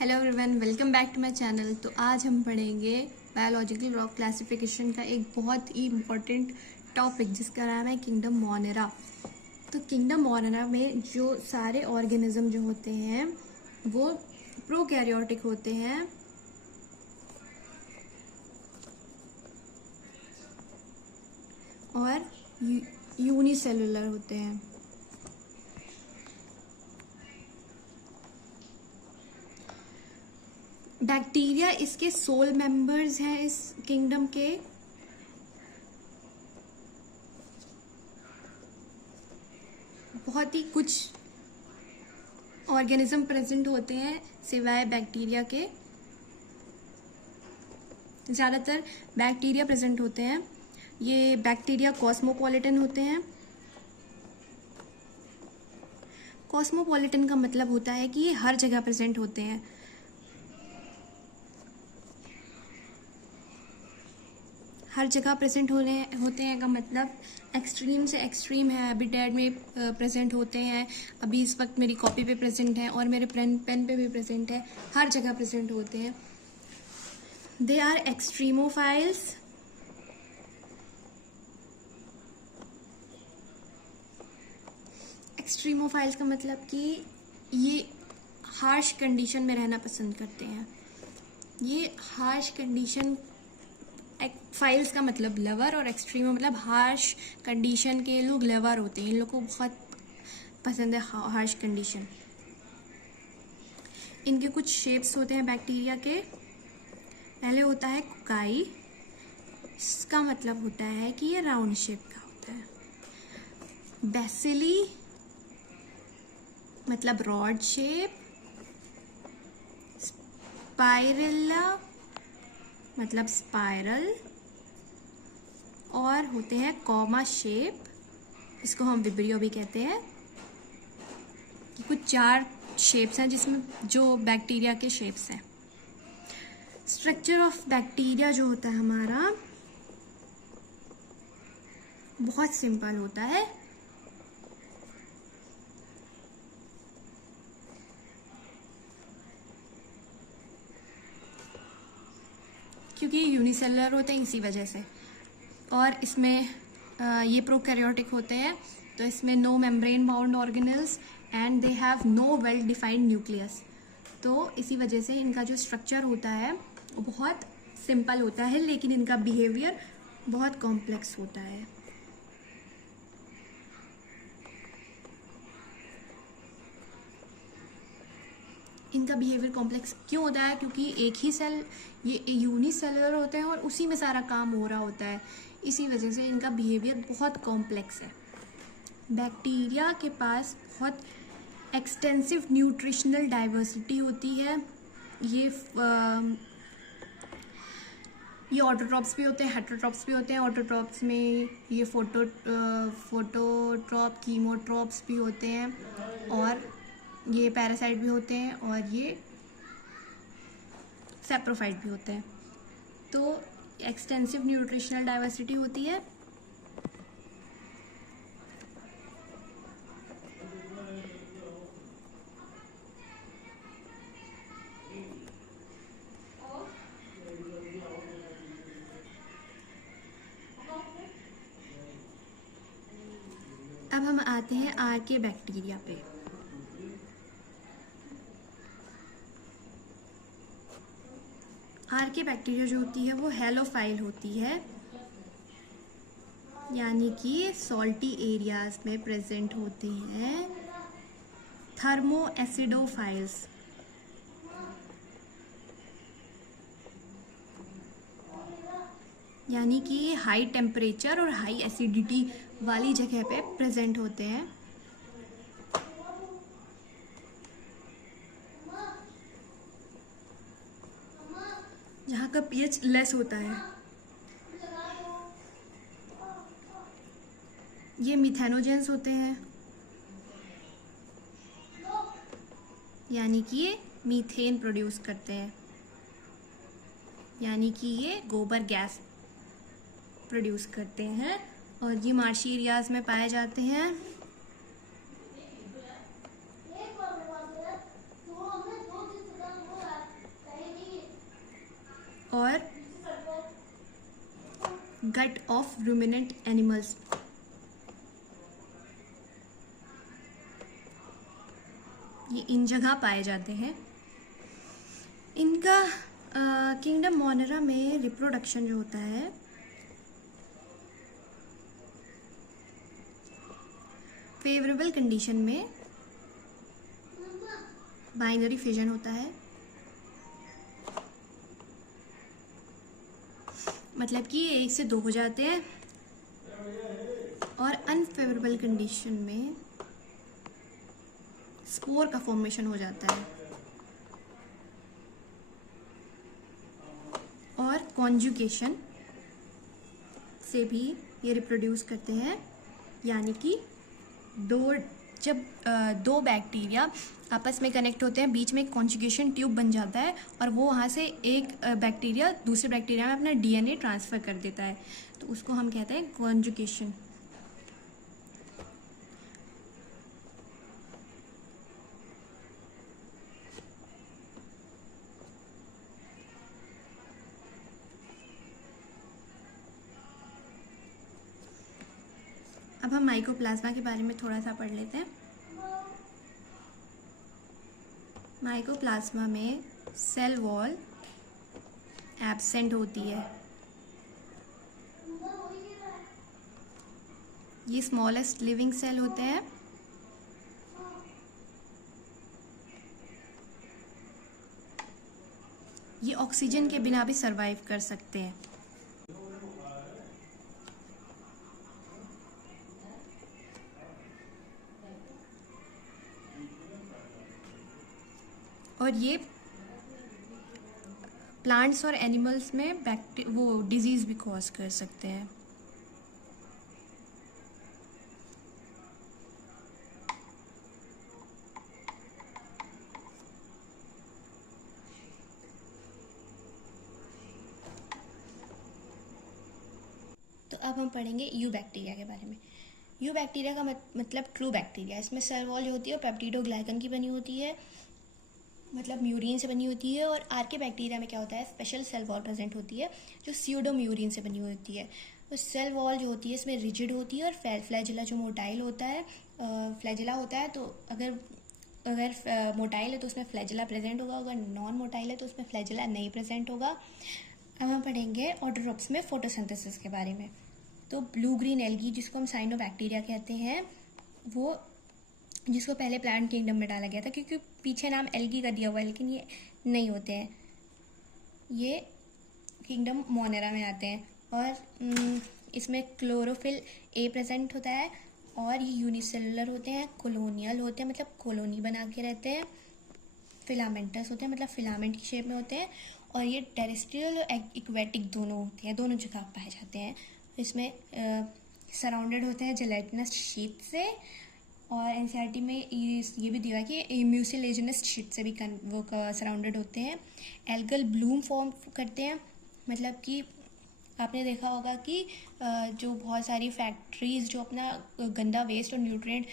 Hello everyone, welcome back to my channel. तो आज हम पढ़ेंगे बायोलॉजिकल रॉक क्लासिफिकेशन का एक बहुत ही इम्पोर्टेंट टॉपिक जिसका नाम है किंगडम मोनेरा। तो किंगडम मोनेरा में जो सारे ऑर्गेनिज्म जो होते हैं वो प्रोकैरियोटिक होते हैं और यूनिसेलुलर होते हैं। बैक्टीरिया इसके सोल मेंबर्स हैं इस किंगडम के। बहुत ही कुछ ऑर्गेनिज्म प्रेजेंट होते हैं सिवाय बैक्टीरिया के। ज़्यादातर बैक्टीरिया प्रेजेंट होते हैं। ये बैक्टीरिया कॉस्मोपॉलिटन होते हैं। कॉस्मोपॉलिटन का मतलब होता है कि ये हर जगह प्रेजेंट होते हैं। हर जगह प्रेजेंट होते हैं का मतलब एक्सट्रीम से एक्सट्रीम है हैबिटेट में प्रेजेंट होते हैं। अभी इस वक्त मेरी कॉपी पे प्रेजेंट है और मेरे पेन पे भी प्रेजेंट है। हर जगह प्रेजेंट होते हैं। They are extremophiles. एक्सट्रीमोफाइल्स का मतलब कि ये हार्श कंडीशन में रहना पसंद करते हैं। ये हार्श कंडीशन, फाइल्स का मतलब लवर और एक्सट्रीमो मतलब हार्श कंडीशन के लोग लवर होते हैं। इन लोगों को बहुत पसंद है हार्श कंडीशन। इनके कुछ शेप्स होते हैं बैक्टीरिया के। पहले होता है कोकाई। इसका मतलब होता है कि ये राउंड शेप का होता है। बेसिली मतलब रॉड शेप। स्पाइरला मतलब स्पाइरल। और होते हैं कॉमा शेप, इसको हम विब्रियो भी कहते हैं। कुछ 4 शेप्स हैं जिसमें जो बैक्टीरिया के शेप्स हैं। स्ट्रक्चर ऑफ बैक्टीरिया जो होता है हमारा बहुत सिंपल होता है। क्योंकि यूनिसेलुलर होते हैं इसी वजह से। और इसमें ये प्रोकैरियोटिक होते हैं, तो इसमें no membrane bound organelles and they have no well defined nucleus. तो इसी वजह से इनका जो स्ट्रक्चर होता है वो बहुत सिंपल होता है, लेकिन इनका बिहेवियर बहुत कॉम्प्लेक्स होता है। इनका बिहेवियर कॉम्प्लेक्स क्यों होता है? क्योंकि एक ही सेल, ये यूनिसेलुलर होते हैं और उसी में सारा काम हो रहा होता है। इसी वजह से इनका बिहेवियर बहुत कॉम्प्लेक्स है। बैक्टीरिया के पास बहुत एक्सटेंसिव न्यूट्रिशनल डाइवर्सिटी होती है। ये ऑटोट्रॉप्स भी होते हैं, हेटरोट्रॉप्स भी होते हैं। ऑटोट्रॉप्स में ये फोटोट्रॉप, कीमोट्रॉप्स भी होते हैं और ये पैरासाइट भी होते हैं और ये सैप्रोफाइट भी होते हैं। तो एक्सटेंसिव न्यूट्रिशनल डाइवर्सिटी होती है। अब हम आते हैं आर्के बैक्टीरिया पे। आर्के बैक्टीरिया जो होती है वो हेलोफाइल होती है, यानी कि सॉल्टी एरियाज में प्रेजेंट होते हैं। थर्मो एसिडोफाइल्स यानी कि हाई टेम्परेचर और हाई एसिडिटी वाली जगह पे प्रेजेंट होते हैं। जहाँ का पीएच लेस होता है। ये मिथेनोजेंस होते हैं, यानी कि ये मीथेन प्रोड्यूस करते हैं, यानी कि ये गोबर गैस प्रोड्यूस करते हैं। और ये मार्शी एरियाज में पाए जाते हैं। Gut of ruminant animals. ये इन जगह पाए जाते हैं। इनका किंगडम मोनेरा में रिप्रोडक्शन जो होता है फेवरेबल कंडीशन में बाइनरी फिजन होता है, मतलब कि ये 1 से 2 हो जाते हैं, और अनफेवरेबल कंडीशन में स्पोर का फॉर्मेशन हो जाता है। और कॉन्जुगेशन से भी ये रिप्रोड्यूस करते हैं, यानी कि जब दो बैक्टीरिया आपस में कनेक्ट होते हैं, बीच में एक कॉन्जुगेशन ट्यूब बन जाता है और वो वहाँ से एक बैक्टीरिया दूसरे बैक्टीरिया में अपना डीएनए ट्रांसफ़र कर देता है, तो उसको हम कहते हैं कॉन्जुगेशन। अब हम माइकोप्लाज्मा के बारे में थोड़ा सा पढ़ लेते हैं। माइकोप्लाज्मा में सेल वॉल एब्सेंट होती है। ये स्मॉलेस्ट लिविंग सेल होते हैं। ये ऑक्सीजन के बिना भी सरवाइव कर सकते हैं। और ये प्लांट्स और एनिमल्स में वो डिजीज़ भी कॉज कर सकते हैं। तो अब हम पढ़ेंगे यू बैक्टीरिया के बारे में। यू बैक्टीरिया का मतलब ट्रू बैक्टीरिया। इसमें सेल वॉल जो होती है वो पेप्टिडोग्लाइकन की बनी होती है, मतलब म्यूरिन से बनी होती है। और आर्के बैक्टीरिया में क्या होता है, स्पेशल सेल वॉल प्रेजेंट होती है जो स्यूडो म्यूरिन से बनी होती है। तो सेल वॉल जो होती है इसमें रिजिड होती है, और फ्लैजिला जो मोटाइल होता है, फ्लैजिला होता है, तो अगर मोटाइल है तो उसमें फ्लैजिला प्रेजेंट होगा, अगर नॉन मोटाइल है तो उसमें फ्लैजिला नहीं प्रेजेंट होगा। अब हम पढ़ेंगे ऑटोट्रोप्स में फोटोसिंथेसिस के बारे में। तो ब्लू ग्रीन एल्गी, जिसको हम साइनोबैक्टीरिया कहते हैं, वो जिसको पहले प्लांट किंगडम में डाला गया था, क्योंकि पीछे नाम एल्गी का दिया हुआ है, लेकिन ये नहीं होते हैं, ये किंगडम मोनेरा में आते हैं। और इसमें क्लोरोफिल ए प्रेजेंट होता है, और ये यूनिसेलुलर होते हैं, कॉलोनियल होते हैं, मतलब कॉलोनी बना के रहते हैं, फिलामेंटस होते हैं, मतलब फिलामेंट की शेप में होते हैं, और ये टेरेस्ट्रियल और एक्वेटिक दोनों होते हैं, दोनों जगह पाए जाते हैं। इसमें सराउंडेड होते हैं जेलेटिनस शीट से, और एनसीईआरटी में ये भी दिया है कि म्यूसिलेजिनस शीट से भी वो सराउंडेड होते हैं। एल्गल ब्लूम फॉर्म करते हैं, मतलब कि आपने देखा होगा कि जो बहुत सारी फैक्ट्रीज जो अपना गंदा वेस्ट और न्यूट्रिएंट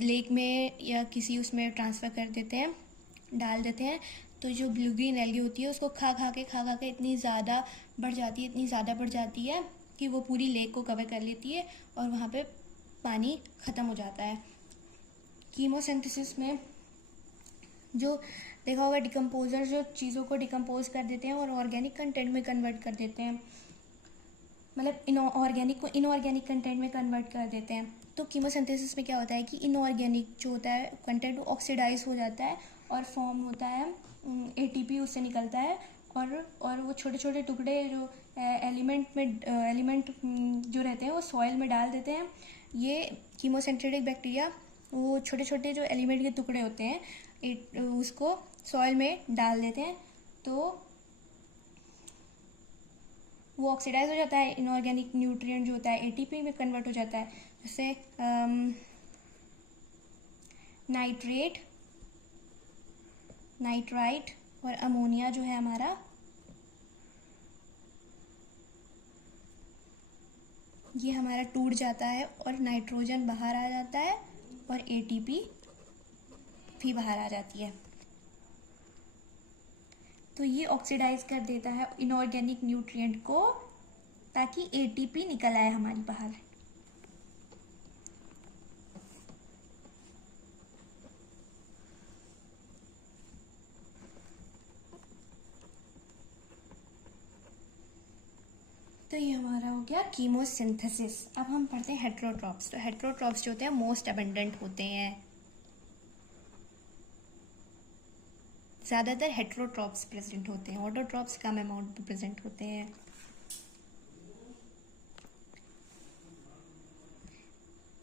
लेक में या किसी उसमें ट्रांसफ़र कर देते हैं, डाल देते हैं, तो जो ब्लू ग्रीन एल्गी होती है उसको खा खा के इतनी ज़्यादा बढ़ जाती है कि वो पूरी लेक को कवर कर लेती है, और वहाँ पे पानी ख़त्म हो जाता है। कीमोसिंथेसिस में जो देखा होगा, डिकम्पोजर जो चीज़ों को डिकम्पोज कर देते हैं और ऑर्गेनिक कंटेंट में कन्वर्ट कर देते हैं, मतलब इनऑर्गेनिक को इनऑर्गेनिक कंटेंट में कन्वर्ट कर देते हैं। तो कीमोसिंथेसिस में क्या होता है कि इनऑर्गेनिक जो होता है कंटेंट वो ऑक्सीडाइज हो जाता है और फॉर्म होता है, एटीपी उससे निकलता है, और वो छोटे छोटे टुकड़े जो एलिमेंट जो रहते हैं वो सॉइल में डाल देते हैं। ये कीमोसिंथेटिक बैक्टीरिया वो छोटे छोटे जो एलिमेंट के टुकड़े होते हैं उसको सॉइल में डाल देते हैं, तो वो ऑक्सीडाइज हो जाता है, इनऑर्गेनिक न्यूट्रिएंट जो होता है एटीपी में कन्वर्ट हो जाता है। जैसे नाइट्राइट और अमोनिया जो है हमारा, ये हमारा टूट जाता है और नाइट्रोजन बाहर आ जाता है और एटीपी भी बाहर आ जाती है। तो ये ऑक्सीडाइज कर देता है इनऑर्गेनिक न्यूट्रिएंट को ताकि एटीपी निकल आए हमारी बाहर। तो ये हमारा हो गया कीमोसिंथेसिस। अब हम पढ़ते हैं हेट्रोट्रॉप्स। तो हेट्रोट्रॉप्स जो होते हैं मोस्ट अबंडेंट होते हैं, ज़्यादातर हेट्रोट्रॉप्स प्रेजेंट होते हैं, ऑटोट्रॉप्स कम अमाउंट में प्रेजेंट होते हैं।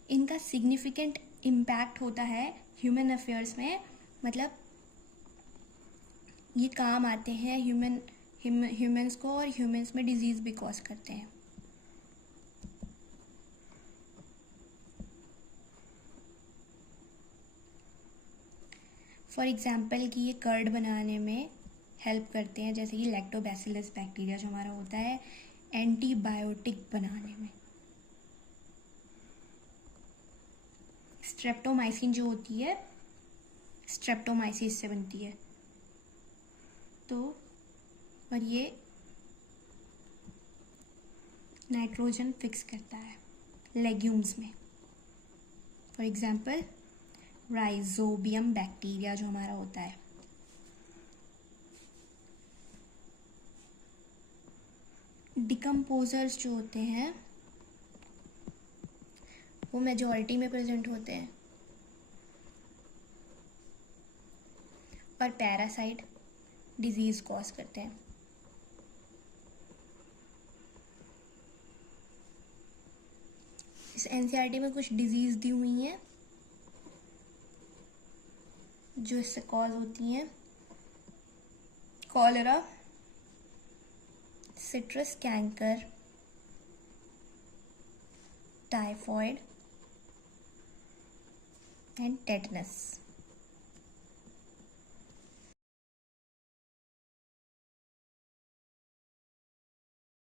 इनका सिग्निफिकेंट इम्पैक्ट होता है ह्यूमन अफेयर्स में, मतलब ये काम आते हैं ह्यूमंस को, और ह्यूमंस में डिजीज़ भी कॉज करते हैं। फॉर एग्जांपल कि ये कर्ड बनाने में हेल्प करते हैं, जैसे कि लैक्टोबैसिलस बैक्टीरिया जो हमारा होता है एंटीबायोटिक बनाने में। स्ट्रेप्टोमाइसिन जो होती है स्ट्रेप्टोमाइसिस से बनती है। तो और ये नाइट्रोजन फिक्स करता है लेग्यूम्स में। फॉर एग्जांपल राइजोबियम बैक्टीरिया जो हमारा होता है। डिकम्पोजर्स जो होते हैं वो मेजॉरिटी में प्रेजेंट होते हैं, और पैरासाइट डिजीज कॉज करते हैं। इस एनसीईआरटी में कुछ डिजीज दी हुई हैं जो इससे कॉज होती हैं। Cholera, citrus canker, typhoid and tetanus.